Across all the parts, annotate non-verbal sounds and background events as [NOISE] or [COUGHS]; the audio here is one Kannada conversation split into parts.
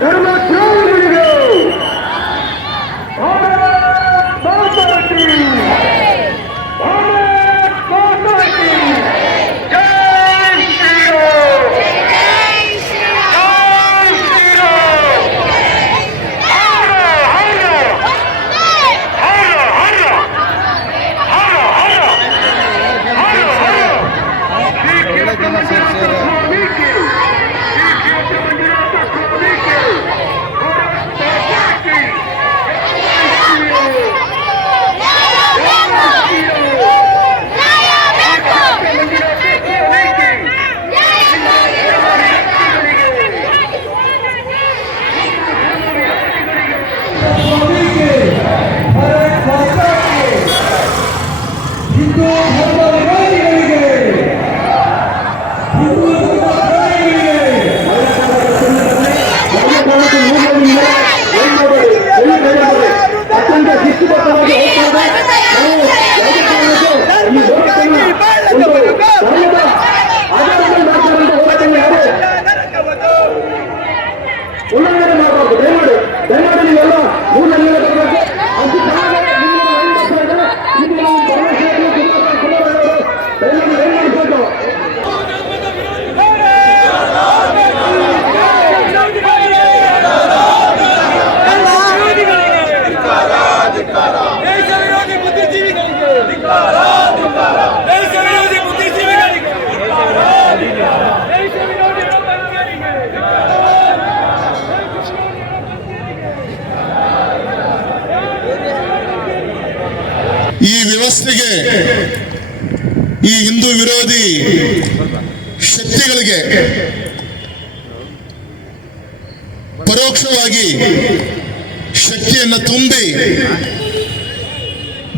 ಧರ್ಮ ಈ ಹಿಂದೂ ವಿರೋಧಿ ಶಕ್ತಿಗಳಿಗೆ ಪರೋಕ್ಷವಾಗಿ ಶಕ್ತಿಯನ್ನು ತುಂಬಿ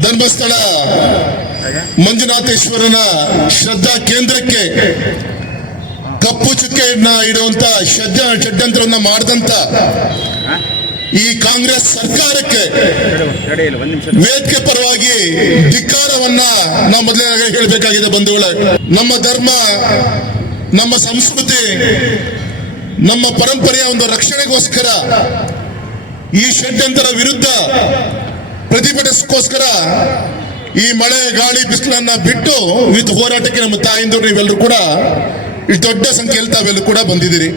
ಧರ್ಮಸ್ಥಳ ಮಂಜುನಾಥೇಶ್ವರನ ಶ್ರದ್ಧಾ ಕೇಂದ್ರಕ್ಕೆ ಕಪ್ಪು ಚುಕ್ಕೆಯನ್ನ ಇಡುವಂತ ಷಡ್ಯಂತ್ರವನ್ನ ಮಾಡಿದಂತ ಈ ಕಾಂಗ್ರೆಸ್ ಸರ್ಕಾರಕ್ಕೆ ವೇದಿಕೆ ಪರವಾಗಿ ಧಿಕ್ಕಾರವನ್ನ ನಾವು ಮೊದಲನೇ ಹೇಳಬೇಕಾಗಿದೆ ಬಂಧುಗಳ. ನಮ್ಮ ಧರ್ಮ ನಮ್ಮ ಸಂಸ್ಕೃತಿ ನಮ್ಮ ಪರಂಪರೆಯ ಒಂದು ರಕ್ಷಣೆಗೋಸ್ಕರ ಈ ಷಡ್ಯಂತರ ವಿರುದ್ಧ ಪ್ರತಿಭಟಿಸೋಸ್ಕರ ಈ ಮಳೆ ಗಾಳಿ ಬಿಸಿಲನ್ನ ಬಿಟ್ಟು ವಿತ್ ಹೋರಾಟಕ್ಕೆ ನಮ್ಮ ತಾಯಿಂದರು ನೀವೆಲ್ಲರೂ ಕೂಡ ಈ ದೊಡ್ಡ ಸಂಖ್ಯೆಯಲ್ಲಿ ತಾವೆಲ್ಲರೂ ಕೂಡ ಬಂದಿದ್ದೀರಿ.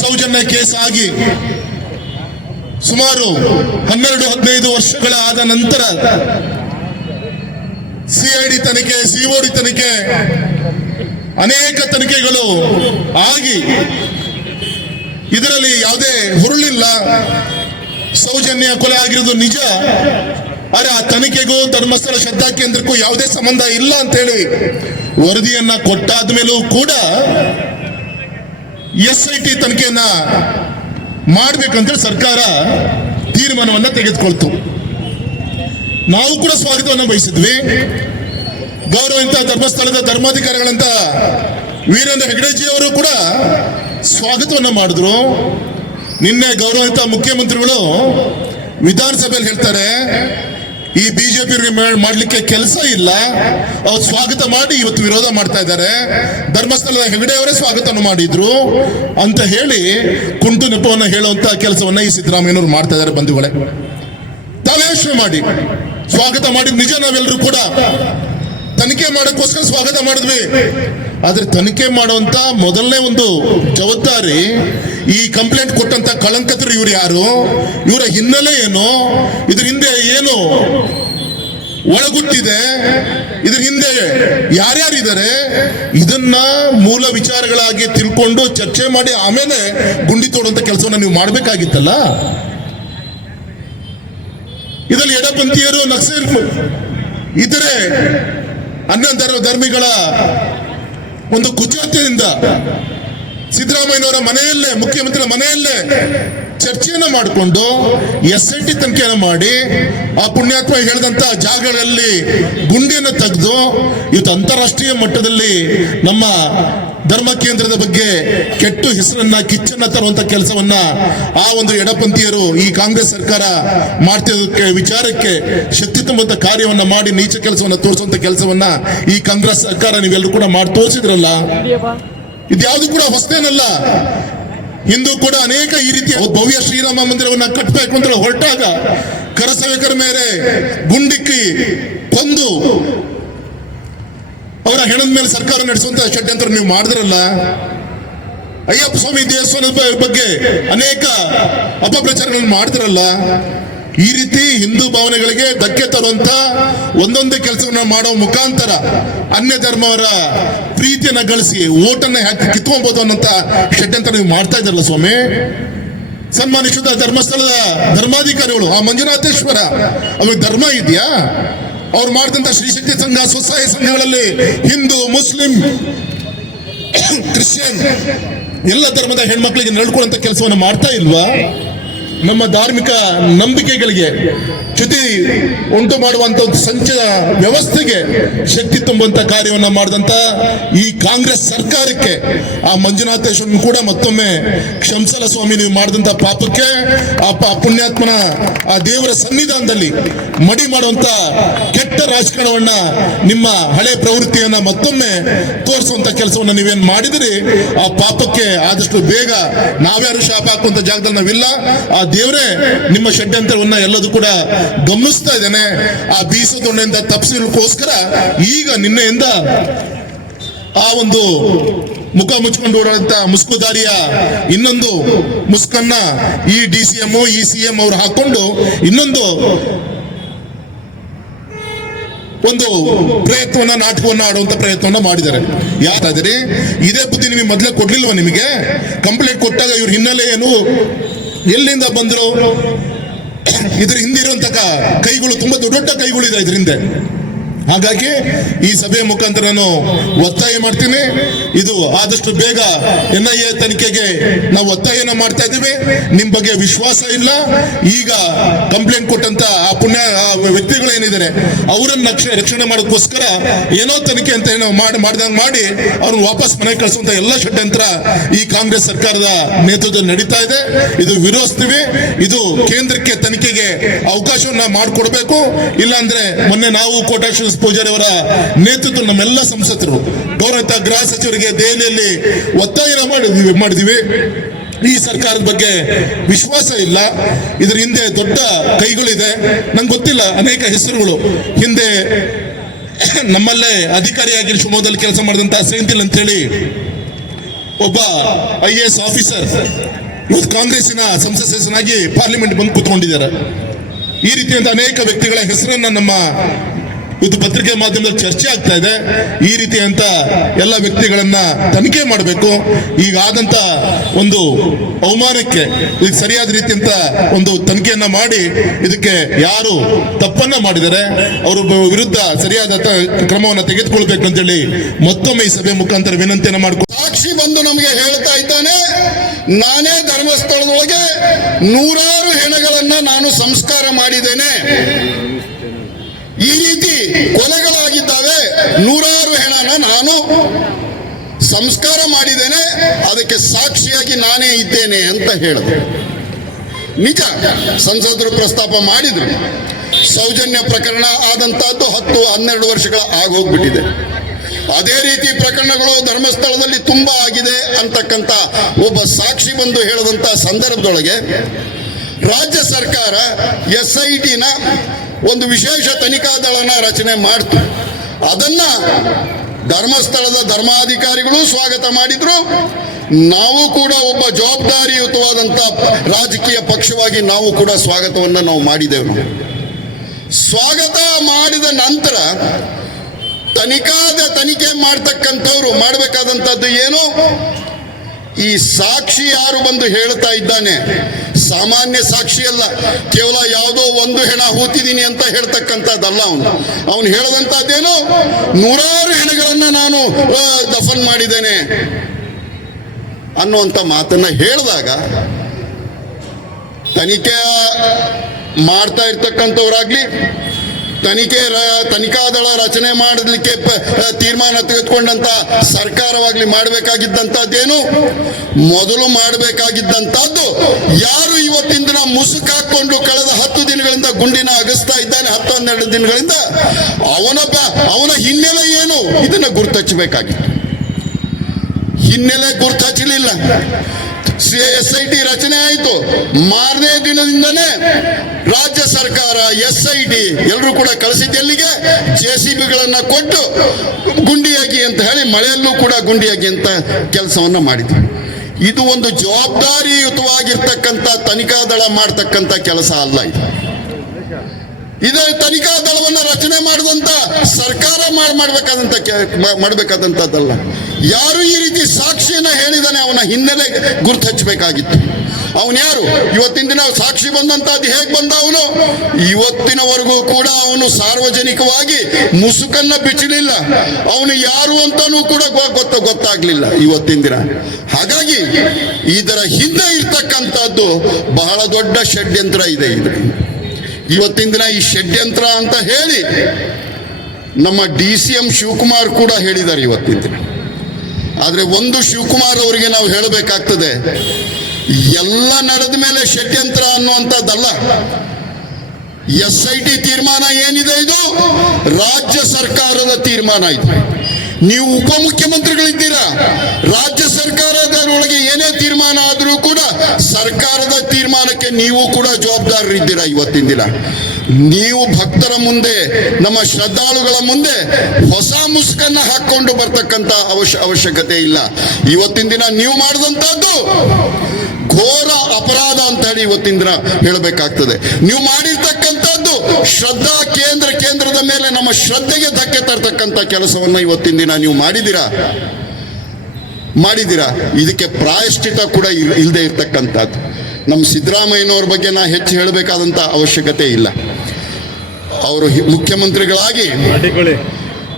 ಸೌಜನ್ಯ ಕೇಸ್ ಆಗಿ ಸುಮಾರು ಹನ್ನೆರಡು ಹದಿನೈದು ವರ್ಷಗಳ ಆದ ನಂತರ ಸಿಐಡಿ ತನಿಖೆ ಸಿಒಡಿ ತನಿಖೆ ಅನೇಕ ತನಿಖೆಗಳು ಆಗಿ ಇದರಲ್ಲಿ ಯಾವುದೇ ಹುರುಳಿಲ್ಲ. ಸೌಜನ್ಯ ಕೊಲೆ ಆಗಿರೋದು ನಿಜ. ಆದ್ರೆ ಆ ತನಿಖೆಗೂ ಧರ್ಮಸ್ಥಳ ಶ್ರದ್ಧಾ ಕೇಂದ್ರಕ್ಕೂ ಯಾವುದೇ ಸಂಬಂಧ ಇಲ್ಲ ಅಂತ ಹೇಳಿ ವರದಿಯನ್ನ ಕೊಟ್ಟಾದ ಮೇಲೂ ಕೂಡ ಎಸ್ ಐ ಟಿ ತನಿಖೆಯನ್ನ ಮಾಡ್ಬೇಕಂತ ಸರ್ಕಾರ ತೀರ್ಮಾನವನ್ನ ತೆಗೆದುಕೊಳ್ತು. ನಾವು ಕೂಡ ಸ್ವಾಗತವನ್ನು ಬಯಸಿದ್ವಿ ಗೌರವಂತ ಧರ್ಮಸ್ಥಳದ ಧರ್ಮಾಧಿಕಾರಿಗಳಂತ ವೀರೇಂದ್ರ ಹೆಗಡೆಜಿ ಅವರು ಕೂಡ ಸ್ವಾಗತವನ್ನ ಮಾಡಿದ್ರು. ನಿನ್ನೆ ಗೌರವಂತ ಮುಖ್ಯಮಂತ್ರಿಗಳು ವಿಧಾನಸಭೆಯಲ್ಲಿ ಹೇಳ್ತಾರೆ ಈ ಬಿಜೆಪಿ ಮಾಡ್ಲಿಕ್ಕೆ ಕೆಲಸ ಇಲ್ಲ. ಅವ್ರು ಸ್ವಾಗತ ಮಾಡಿ ಇವತ್ತು ವಿರೋಧ ಮಾಡ್ತಾ ಇದ್ದಾರೆ. ಧರ್ಮಸ್ಥಳದ ಹೆಗಡೆ ಅವರೇ ಸ್ವಾಗತವನ್ನು ಮಾಡಿದ್ರು. ಅಂತ ಹೇಳಿ ಕುಂಟು ನೆಪವನ್ನು ಹೇಳುವಂತ ಕೆಲಸವನ್ನ ಈ ಸಿದ್ದರಾಮಯ್ಯನವರು ಮಾಡ್ತಾ ಇದ್ದಾರೆ ಬಂಧುಗಳೇ. ತಾವೇ ಮಾಡಿ. ಸ್ವಾಗತ ಮಾಡಿದ ನಿಜ ನಾವೆಲ್ಲರೂ ಕೂಡ. ತನಿಖೆ ಮಾಡೋಕ್ಕೋಸ್ಕರ ಸ್ವಾಗತ ಮಾಡಿದ್ವಿ. ಆದ್ರೆ ತನಿಖೆ ಮಾಡುವಂತ ಮೊದಲನೇ ಒಂದು ಜವಾಬ್ದಾರಿ ಈ ಕಂಪ್ಲೇಂಟ್ ಕೊಟ್ಟಂತ ಕಳಂಕತರು ಇವ್ರು ಯಾರು? ಇವರ ಹಿನ್ನೆಲೆ ಏನು? ಇದ್ರ ಹಿಂದೆ ಏನು? ಒಳಗುಟ್ಟಿದೆ. ಇದ್ರ ಹಿಂದೆ ಯಾರ್ಯಾರಿದ್ದಾರೆ ಇದನ್ನ ಮೂಲ ವಿಚಾರಗಳಾಗಿ ತಿಳ್ಕೊಂಡು ಚರ್ಚೆ ಮಾಡಿ ಆಮೇಲೆ ಗುಂಡಿ ತೋಡುವಂತ ಕೆಲಸವನ್ನ ನೀವು ಮಾಡಬೇಕಾಗಿತ್ತಲ್ಲ? ಇದರಲ್ಲಿ ಎಡಪಂಥೀಯರು ನಕ್ಸಲ್ ಇತರೆ ಧರ್ಮ ಧರ್ಮಿಗಳ ಒಂದು ಕುಚೋದ್ಯದಿಂದ ಸಿದ್ದರಾಮಯ್ಯನವರ ಮನೆಯಲ್ಲೇ ಮುಖ್ಯಮಂತ್ರಿ ಮನೆಯಲ್ಲೇ ಚರ್ಚೆಯನ್ನು ಮಾಡಿಕೊಂಡು ಎಸ್ ಐ ಟಿ ತನಿಖೆಯನ್ನು ಮಾಡಿ ಆ ಪುಣ್ಯಾತ್ಮ ಹೇಳಿದಂತ ಜಾಗಗಳಲ್ಲಿ ಗುಂಡಿಯನ್ನು ತೆಗೆದು ಇವತ್ತು ಅಂತಾರಾಷ್ಟ್ರೀಯ ಮಟ್ಟದಲ್ಲಿ ನಮ್ಮ ಧರ್ಮ ಕೇಂದ್ರದ ಬಗ್ಗೆ ಕೆಟ್ಟು ಹೆಸರನ್ನ, ಕಿಚ್ಚನ್ನ ತರುವಂತ ಕೆಲಸವನ್ನ ಆ ಒಂದು ಎಡಪಂಥೀಯರು ಈ ಕಾಂಗ್ರೆಸ್ ಸರ್ಕಾರ ಮಾಡ್ತಿರೋದಕ್ಕೆ, ವಿಚಾರಕ್ಕೆ ಶಕ್ತಿ ತುಂಬುವಂತ ಕಾರ್ಯವನ್ನ ಮಾಡಿ ನೀಚ ಕೆಲಸವನ್ನ ತೋರಿಸುವಂತ ಕೆಲಸವನ್ನ ಈ ಕಾಂಗ್ರೆಸ್ ಸರ್ಕಾರ ನೀವೆಲ್ಲರೂ ಕೂಡ ಮಾಡಿ ತೋರಿಸಿದ್ರಲ್ಲ? ಇದ್ಯಾವುದು ಕೂಡ ಹೊಸದೇನಲ್ಲ. ಇಂದು ಕೂಡ ಅನೇಕ ಈ ರೀತಿಯ ಭವ್ಯ ಶ್ರೀರಾಮ ಮಂದಿರವನ್ನ ಕಟ್ಟಬೇಕು ಅಂತ ಹೊರಟಾಗ ಕರಸೇವಕರ ಮೇಲೆ ಗುಂಡಿಕ್ಕಿ ಕೊಂದು ಅವರ ಹೆಣದ ಮೇಲೆ ಸರ್ಕಾರ ನಡೆಸುವಂತ ಷಡ್ಯಂತ್ರ ನೀವು ಮಾಡಿದ್ರಲ್ಲ? ಅಯ್ಯಪ್ಪ ಸ್ವಾಮಿ ದೇವಸ್ಥಾನದ ಬಗ್ಗೆ ಅನೇಕ ಅಪಪ್ರಚಾರಗಳನ್ನು ಮಾಡಿದ್ರಲ್ಲ? ಈ ರೀತಿ ಹಿಂದೂ ಭಾವನೆಗಳಿಗೆ ಧಕ್ಕೆ ತರುವಂತ ಒಂದೊಂದೇ ಕೆಲಸವನ್ನ ಮಾಡೋ ಮುಖಾಂತರ ಅನ್ಯ ಧರ್ಮವರ ಪ್ರೀತಿಯನ್ನ ಗಳಿಸಿ ಓಟನ್ನ ಕಿತ್ಕೊಬಹುದು ಅನ್ನೋಂತ ಷಡ್ಯಂತ್ರ ನೀವು ಮಾಡ್ತಾ ಇದ್ರಲ್ಲ ಸ್ವಾಮಿ? ಸನ್ಮಾನಿಸಿದ ಧರ್ಮಸ್ಥಳದ ಧರ್ಮಾಧಿಕಾರಿಗಳು, ಆ ಮಂಜುನಾಥೇಶ್ವರ, ಅವ್ರಿಗೆ ಧರ್ಮ ಇದೆಯಾ? ಅವ್ರು ಮಾಡಿದಂತ ಶ್ರೀಶಕ್ತಿ ಸಂಘ, ಸ್ವಸಹಾಯ ಸಂಘಗಳಲ್ಲಿ ಹಿಂದೂ, ಮುಸ್ಲಿಂ, [COUGHS] ಕ್ರಿಶ್ಚಿಯನ್, ಎಲ್ಲ ಧರ್ಮದ ಹೆಣ್ಮಕ್ಳಿಗೆ ನಡ್ಕೊಳ್ಳುವಂತ ಕೆಲಸವನ್ನು ಮಾಡ್ತಾ ಇಲ್ವಾ? ನಮ್ಮ ಧಾರ್ಮಿಕ ನಂಬಿಕೆಗಳಿಗೆ ಚ್ಯುತಿ ಉಂಟು ಮಾಡುವಂತ ಒಂದು ಸಂಚ ವ್ಯವಸ್ಥೆಗೆ ಶಕ್ತಿ ತುಂಬುವಂತ ಕಾರ್ಯವನ್ನು ಮಾಡಿದಂತ ಈ ಕಾಂಗ್ರೆಸ್ ಸರ್ಕಾರಕ್ಕೆ ಆ ಮಂಜುನಾಥೇಶ್ವರನ್ ಕೂಡ ಮತ್ತೊಮ್ಮೆ ಕ್ಷಮಸಲ ಸ್ವಾಮಿ ನೀವು ಮಾಡಿದಂತ ಪಾಪಕ್ಕೆ ಆ ಪುಣ್ಯಾತ್ಮನ ಆ ದೇವರ ಸನ್ನಿಧಾನದಲ್ಲಿ ಮಡಿ ಮಾಡುವಂತ ಕೆಟ್ಟ ರಾಜಕಾರಣವನ್ನ ನಿಮ್ಮ ಹಳೆ ಪ್ರವೃತ್ತಿಯನ್ನ ಮತ್ತೊಮ್ಮೆ ತೋರಿಸುವಂತ ಕೆಲಸವನ್ನ ನೀವೇನು ಮಾಡಿದಿರಿ, ಆ ಪಾಪಕ್ಕೆ ಆದಷ್ಟು ಬೇಗ ನಾವ್ಯಾರು ಶಾಪ ಹಾಕುವಂತ ಜಾಗದಲ್ಲಿ ನಾವಿಲ್ಲ, ಆ ದೇವರೇ, ನಿಮ್ಮ ಷಡ್ಯಂತ್ರವನ್ನ ಎಲ್ಲದೂ ಕೂಡ ಗಮನಿಸ್ತಾ ಇದ್ದೇನೆ. ಆ ಬೀಸದೊಣ್ಣೆಯಿಂದ ತಪ್ಪಿಸಲಿಕ್ಕೋಸ್ಕರ ಈಗ ನಿನ್ನೆಯಿಂದ ಆ ಒಂದು ಮುಖ ಮುಚ್ಕೊಂಡು ಓಡಾಡಂತ ಮುಸ್ಕುದಾರಿಯ ಇನ್ನೊಂದು ಮುಸ್ಕನ್ನ ಈ ಡಿ ಸಿ ಎಂ, ಈ ಸಿ ಎಂ ಅವ್ರು ಹಾಕೊಂಡು ಇನ್ನೊಂದು ಒಂದು ಪ್ರಯತ್ನವನ್ನ, ನಾಟಕವನ್ನ ಆಡುವಂತ ಪ್ರಯತ್ನವನ್ನ ಮಾಡಿದ್ದಾರೆ. ಯಾಕಾದ್ರೆ ಇದೇ ಬುದ್ಧಿ ನಿಮಗೆ ಮೊದಲೇ ಕೊಡ್ಲಿಲ್ವಾ ನಿಮಗೆ? ಕಂಪ್ಲೇಂಟ್ ಕೊಟ್ಟಾಗ ಇವ್ರ ಹಿನ್ನೆಲೆ ಏನು ಎಲ್ಲಿಂದ ಬಂದ್ರು? [COUGHS] ಇದ್ರ ಹಿಂದಿರುವಂತ ಕೈಗಳು ತುಂಬಾ ದೊಡ್ಡ ದೊಡ್ಡ ಕೈಗಳು ಇದೆ ಇದರಿಂದ. ಹಾಗಾಗಿ ಈ ಸಭೆ ಮುಖಾಂತರ ನಾನು ಒತ್ತಾಯ ಮಾಡ್ತೀನಿ. ಇದು ಆದಷ್ಟು ಬೇಗ ಎನ್ ಐ ಎ ತನಿಖೆಗೆ ನಾವು ಒತ್ತಾಯನ ಮಾಡ್ತಾ ಇದ್ದೀವಿ. ನಿಮ್ ಬಗ್ಗೆ ವಿಶ್ವಾಸ ಇಲ್ಲ. ಈಗ ಕಂಪ್ಲೇಂಟ್ ಕೊಟ್ಟಂತ ಆ ಪುಣ್ಯ ವ್ಯಕ್ತಿಗಳು ಏನಿದ್ದಾರೆ ಅವರನ್ನ ರಕ್ಷ- ರಕ್ಷಣೆ ಮಾಡೋಕ್ಕೋಸ್ಕರ ಏನೋ ತನಿಖೆ ಅಂತ ಏನೋ ಮಾಡಿ, ಮಾಡ್ದಂಗೆ ಮಾಡಿ ಅವ್ರನ್ನ ವಾಪಸ್ ಮನೆಗೆ ಕಳಿಸುವಂತ ಎಲ್ಲ ಷಡ್ಯಂತ್ರ ಈ ಕಾಂಗ್ರೆಸ್ ಸರ್ಕಾರದ ನೇತೃತ್ವದಲ್ಲಿ ನಡೀತಾ ಇದೆ. ಇದು ವಿರೋಧಿಸ್ತೀವಿ. ಇದು ಕೇಂದ್ರಕ್ಕೆ ತನಿಖೆಗೆ ಅವಕಾಶವನ್ನ ಮಾಡಿಕೊಡ್ಬೇಕು. ಇಲ್ಲಾಂದ್ರೆ ಮೊನ್ನೆ ನಾವು ಕೋಟಾ ಶ್ರೀನಿವಾಸ ಪೂಜಾರಿ ಅವರ ನೇತೃತ್ವ ನಮ್ಮೆಲ್ಲ ಸಂಸದರು ಗೌರವಿತ ಗೃಹ ಸಚಿವರಿಗೆ ದೆಹಲಿಯಲ್ಲಿ ಒತ್ತಾಯ ಮಾಡಿದ್ವಿ ಮಾಡಿದ್ವಿ. ಈ ಸರ್ಕಾರದ ಬಗ್ಗೆ ವಿಶ್ವಾಸ ಇಲ್ಲ. ಇದರ ಹಿಂದೆ ದೊಡ್ಡ ಕೈಗಳಿದೆ. ನಂಗೆ ಗೊತ್ತಿಲ್ಲ, ಅನೇಕ ಹೆಸರುಗಳು. ಹಿಂದೆ ನಮ್ಮಲ್ಲೇ ಅಧಿಕಾರಿಯಾಗಿ ಶಿವಮೊಗ್ಗದಲ್ಲಿ ಕೆಲಸ ಮಾಡಿದಂತ ಸೇಂತಿಲ್ ಅಂತೇಳಿ ಒಬ್ಬ ಐ ಎಸ್ ಆಫೀಸರ್, ಇವತ್ತು ಕಾಂಗ್ರೆಸ್ಸಿನ ಸಂಸತ್ ಸದಸ್ಯನಾಗಿ ಪಾರ್ಲಿಮೆಂಟ್ ಬಂದು ಕೂತ್ಕೊಂಡಿದ್ದಾರೆ. ಈ ರೀತಿಯಂತ ಅನೇಕ ವ್ಯಕ್ತಿಗಳ ಹೆಸರನ್ನ ನಮ್ಮ ಇದು ಪತ್ರಿಕೆ ಮಾಧ್ಯಮದಲ್ಲಿ ಚರ್ಚೆ ಆಗ್ತಾ ಇದೆ. ಈ ರೀತಿ ಅಂತ ಎಲ್ಲ ವ್ಯಕ್ತಿಗಳನ್ನ ತನಿಖೆ ಮಾಡಬೇಕು. ಈಗ ಆದಂತ ಒಂದು ಅವಮಾನಕ್ಕೆ ಇದಕ್ಕೆ ಸರಿಯಾದ ರೀತಿ ಅಂತ ಒಂದು ತನಿಖೆಯನ್ನ ಮಾಡಿ ಇದಕ್ಕೆ ಯಾರು ತಪ್ಪನ್ನ ಮಾಡಿದರೆ ಅವರ ವಿರುದ್ಧ ಸರಿಯಾದ ಕ್ರಮವನ್ನು ತೆಗೆದುಕೊಳ್ಬೇಕು ಅಂತೇಳಿ ಮತ್ತೊಮ್ಮೆ ಈ ಸಭೆ ಮುಖಾಂತರ ವಿನಂತಿಯನ್ನು ಮಾಡ್ಕೊ ಸಾಕ್ಷಿ ಬಂದು ನಮಗೆ ಹೇಳ್ತಾ ಇದ್ದಾನೆ. ನಾನೇ ಧರ್ಮಸ್ಥಳದೊಳಗೆ ನೂರಾರು ಹೆಣಗಳನ್ನ ನಾನು ಸಂಸ್ಕಾರ ಮಾಡಿದ್ದೇನೆ. ಈ ರೀತಿ ಕೊಲೆಗಳಾಗಿದ್ದಾವೆ ನೂರಾರು ಹೆಣನ ನಾನು ಸಂಸ್ಕಾರ ಮಾಡಿದ್ದೇನೆ, ಅದಕ್ಕೆ ಸಾಕ್ಷಿಯಾಗಿ ನಾನೇ ಇದ್ದೇನೆ ಅಂತ ಹೇಳಿದೆ ನಿಜ, ಸಂಸದರು ಪ್ರಸ್ತಾಪ ಮಾಡಿದ್ರು. ಸೌಜನ್ಯ ಪ್ರಕರಣ ಆದಂತಹದ್ದು ಹತ್ತು, ಹನ್ನೆರಡು ವರ್ಷಗಳ ಆಗೋಗ್ಬಿಟ್ಟಿದೆ. ಅದೇ ರೀತಿ ಪ್ರಕರಣಗಳು ಧರ್ಮಸ್ಥಳದಲ್ಲಿ ತುಂಬಾ ಆಗಿದೆ ಅಂತಕ್ಕಂಥ ಒಬ್ಬ ಸಾಕ್ಷಿ ಬಂದು ಹೇಳದಂತ ಸಂದರ್ಭದೊಳಗೆ ರಾಜ್ಯ ಸರ್ಕಾರ ಎಸ್ ಐ ಟಿನ ಒಂದು ವಿಶೇಷ ತನಿಖಾ ದಳನ ರಚನೆ ಮಾಡ್ತು. ಅದನ್ನ ಧರ್ಮಸ್ಥಳದ ಧರ್ಮಾಧಿಕಾರಿಗಳು ಸ್ವಾಗತ ಮಾಡಿದ್ರು. ನಾವು ಕೂಡ ಒಬ್ಬ ಜವಾಬ್ದಾರಿಯುತವಾದಂತ ರಾಜಕೀಯ ಪಕ್ಷವಾಗಿ ನಾವು ಕೂಡ ಸ್ವಾಗತವನ್ನ ನಾವು ಮಾಡಿದೆವು. ಸ್ವಾಗತ ಮಾಡಿದ ನಂತರ ತನಿಖಾದ ತನಿಖೆ ಮಾಡ್ತಕ್ಕಂಥವ್ರು ಮಾಡಬೇಕಾದಂಥದ್ದು ಏನು? ಈ ಸಾಕ್ಷಿ ಯಾರು ಬಂದು ಹೇಳ್ತಾ ಇದ್ದಾನೆ? ಸಾಮಾನ್ಯ ಸಾಕ್ಷಿ ಅಲ್ಲ. ಕೇವಲ ಯಾವುದೋ ಒಂದು ಹೆಣ ಹೂತಿದ್ದೀನಿ ಅಂತ ಹೇಳ್ತಕ್ಕಂಥದ್ದಲ್ಲ ಅವನು. ಅವನು ಹೇಳದಂತದ್ದೇನು ನೂರಾರು ಹೆಣಗಳನ್ನ ನಾನು ದಫನ್ ಮಾಡಿದ್ದೇನೆ ಅನ್ನುವಂಥ ಮಾತನ್ನ ಹೇಳಿದಾಗ ತನಿಖೆ ಮಾಡ್ತಾ ಇರ್ತಕ್ಕಂಥವ್ರಾಗ್ಲಿ ತನಿಖೆ ತನಿಖಾ ದಳ ರಚನೆ ಮಾಡಲಿಕ್ಕೆ ತೀರ್ಮಾನ ತೆಗೆದುಕೊಂಡಂತ ಸರ್ಕಾರವಾಗ್ಲಿ ಮಾಡಬೇಕಾಗಿದ್ದಂಥದ್ದೇನು ಮೊದಲು ಮಾಡಬೇಕಾಗಿದ್ದಂತದ್ದು ಯಾರು ಇವತ್ತಿನ ದಿನ ಮುಸುಕಾಕೊಂಡು ಕಳೆದ ಹತ್ತು ದಿನಗಳಿಂದ ಗುಂಡಿನ ಅಗಸ್ತಾ ಇದ್ದಾನೆ, ಹತ್ತು ಹನ್ನೆರಡು ದಿನಗಳಿಂದ, ಅವನೊಬ್ಬ, ಅವನ ಹಿನ್ನೆಲೆ ಏನು? ಇದನ್ನ ಗುರುತಚ್ಚಬೇಕಾಗಿತ್ತು ಹಿನ್ನೆಲೆ ಗುರುತಚ್ಚಲಿಲ್ಲ ಎಸ್ ಐ ಟಿ ರಚನೆ ಆಯಿತು. ಮಾರನೇ ದಿನದಿಂದನೇ ರಾಜ್ಯ ಸರ್ಕಾರ ಎಸ್ ಐ ಟಿ ಎಲ್ಲರೂ ಕೂಡ ಕಳಿಸಿದ್ದೆಲ್ಲಿಗೆ ಜೆ ಸಿ ಬಿಗಳನ್ನ ಕೊಟ್ಟು ಗುಂಡಿಯಾಗಿ ಅಂತ ಹೇಳಿ ಮಳೆಯಲ್ಲೂ ಕೂಡ ಗುಂಡಿಯಾಗಿ ಅಂತ ಕೆಲಸವನ್ನ ಮಾಡಿದ್ವಿ ಇದು ಒಂದು ಜವಾಬ್ದಾರಿಯುತವಾಗಿರ್ತಕ್ಕಂಥ ತನಿಖಾ ದಳ ಮಾಡ್ತಕ್ಕಂಥ ಕೆಲಸ ಅಲ್ಲ ಇದು. ಇದು ತನಿಖಾ ದಳವನ್ನ ರಚನೆ ಮಾಡುವಂತ ಸರ್ಕಾರ ಮಾಡಬೇಕಾದಂತ ಮಾಡಬೇಕಾದಂತದ್ದಲ್ಲ. ಯಾರು ಈ ರೀತಿ ಸಾಕ್ಷಿಯನ್ನ ಹೇಳಿದಾನೆ ಅವನ ಹಿನ್ನೆಲೆ ಗುರ್ತು ಹಚ್ಚಬೇಕಾಗಿತ್ತು. ಅವನು ಯಾರು? ಇವತ್ತಿನ ದಿನ ಸಾಕ್ಷಿ ಬಂದಂತದ್ದು ಹೇಗೆ ಬಂದ ಅವನು? ಇವತ್ತಿನವರೆಗೂ ಕೂಡ ಅವನು ಸಾರ್ವಜನಿಕವಾಗಿ ಮುಸುಕನ್ನ ಬಿಚ್ಚಲಿಲ್ಲ. ಅವನು ಯಾರು ಅಂತಾನೂ ಕೂಡ ಗೊತ್ತ ಗೊತ್ತಾಗ್ಲಿಲ್ಲ ಇವತ್ತಿನ ದಿನ. ಹಾಗಾಗಿ ಇದರ ಹಿಂದೆ ಇರ್ತಕ್ಕಂಥದ್ದು ಬಹಳ ದೊಡ್ಡ ಷಡ್ಯಂತ್ರ ಇದೆ ಇದು. ಇವತ್ತಿನ ದಿನ ಈ ಷಡ್ಯಂತ್ರ ಅಂತ ಹೇಳಿ ನಮ್ಮ ಡಿ ಸಿ ಎಂ ಶಿವಕುಮಾರ್ ಕೂಡ ಹೇಳಿದ್ದಾರೆ ಇವತ್ತಿನ ದಿನ. ಆದ್ರೆ ಒಂದು ಶಿವಕುಮಾರ್ ಅವರಿಗೆ ನಾವು ಹೇಳಬೇಕಾಗ್ತದೆ, ಎಲ್ಲ ನಡೆದ ಮೇಲೆ ಷಡ್ಯಂತ್ರ ಅನ್ನುವಂಥದ್ದಲ್ಲ. ಎಸ್ ಐ ಟಿ ತೀರ್ಮಾನ ಏನಿದೆ ಇದು? ರಾಜ್ಯ ಸರ್ಕಾರದ ತೀರ್ಮಾನ ಇದು. ನೀವು ಉಪಮುಖ್ಯಮಂತ್ರಿಗಳಿದ್ದೀರಾ? ರಾಜ್ಯ ಸರ್ಕಾರದೊಳಗೆ ಏನೇ ತೀರ್ಮಾನ ಆದರೂ ಕೂಡ ಸರ್ಕಾರದ ತೀರ್ಮಾನಕ್ಕೆ ನೀವು ಕೂಡ ಜವಾಬ್ದಾರರಿದ್ದೀರಾ ಇವತ್ತಿನ ದಿನ. ನೀವು ಭಕ್ತರ ಮುಂದೆ, ನಮ್ಮ ಶ್ರದ್ಧಾಳುಗಳ ಮುಂದೆ ಹೊಸ ಮುಸ್ಕನ್ನ ಹಾಕೊಂಡು ಬರ್ತಕ್ಕಂತ ಅವಶ್ಯ, ಅವಶ್ಯಕತೆ ಇಲ್ಲ. ಇವತ್ತಿನ ದಿನ ನೀವು ಮಾಡಿದಂತಹದ್ದು ಘೋರ ಅಪರಾಧ ಅಂತ ಹೇಳಿ ಇವತ್ತಿನ ದಿನ ಹೇಳಬೇಕಾಗ್ತದೆ. ನೀವು ಮಾಡಿರ್ತಕ್ಕಂಥದ್ದು ಶ್ರದ್ಧಾ ಕೇಂದ್ರ, ಕೇಂದ್ರದ ಮೇಲೆ ನಮ್ಮ ಶ್ರದ್ಧೆಗೆ ಧಕ್ಕೆ ತರ್ತಕ್ಕಂಥ ಕೆಲಸವನ್ನ ಇವತ್ತಿನ ದಿನ ನೀವು ಮಾಡಿದ್ದೀರಾ? ಮಾಡಿದ್ದೀರಾ? ಇದಕ್ಕೆ ಪ್ರಾಯಶ್ಚಿತ ಕೂಡ ಇಲ್- ಇಲ್ಲದೆ ಇರ್ತಕ್ಕಂಥದ್ದು. ನಮ್ಮ ಸಿದ್ದರಾಮಯ್ಯನವ್ರ ಬಗ್ಗೆ ನಾ ಹೆಚ್ಚು ಹೇಳಬೇಕಾದಂಥ ಅವಶ್ಯಕತೆ ಇಲ್ಲ. ಅವರು ಮುಖ್ಯಮಂತ್ರಿಗಳಾಗಿ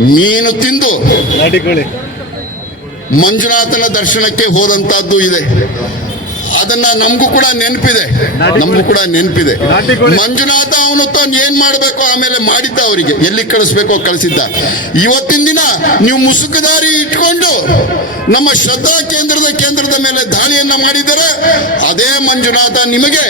ಮೀನು ತಿಂದು ಮಂಜುನಾಥನ ದರ್ಶನಕ್ಕೆ ಹೋದಂತಹದ್ದು ಇದೆ. ಅದನ್ನ ನಮಗೂ ಕೂಡ ನೆನಪಿದೆ. ನಮಗೂ ಕೂಡ ನೆನಪಿದೆ. ಮಂಜುನಾಥ ಅವನು ತಾನು ಏನ್ ಮಾಡಬೇಕು ಆಮೇಲೆ ಮಾಡಿದ್ದ ಅವರಿಗೆ. ಎಲ್ಲಿ ಕಳಿಸ್ಬೇಕೋ ಕಳಿಸಿದ್ದ. ಇವತ್ತಿನ ದಿನ ನೀವು ಮುಸುಕುದಾರಿ ಇಟ್ಕೊಂಡು ನಮ್ಮ ಶ್ರದ್ಧಾ ಕೇಂದ್ರದ ಕೇಂದ್ರದ ಮೇಲೆ ದಾಳಿಯನ್ನ ಮಾಡಿದರೆ ಅದೇ ಮಂಜುನಾಥ ನಿಮಗೆ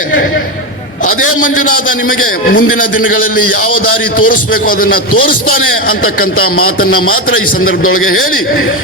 ಅದೇ ಮಂಜುನಾಥ ನಿಮಗೆ ಮುಂದಿನ ದಿನಗಳಲ್ಲಿ ಯಾವ ದಾರಿ ತೋರಿಸ್ಬೇಕು ಅದನ್ನ ತೋರಿಸ್ತಾನೆ ಅಂತಕ್ಕಂಥ ಮಾತನ್ನ ಮಾತ್ರ ಈ ಸಂದರ್ಭದೊಳಗೆ ಹೇಳಿ.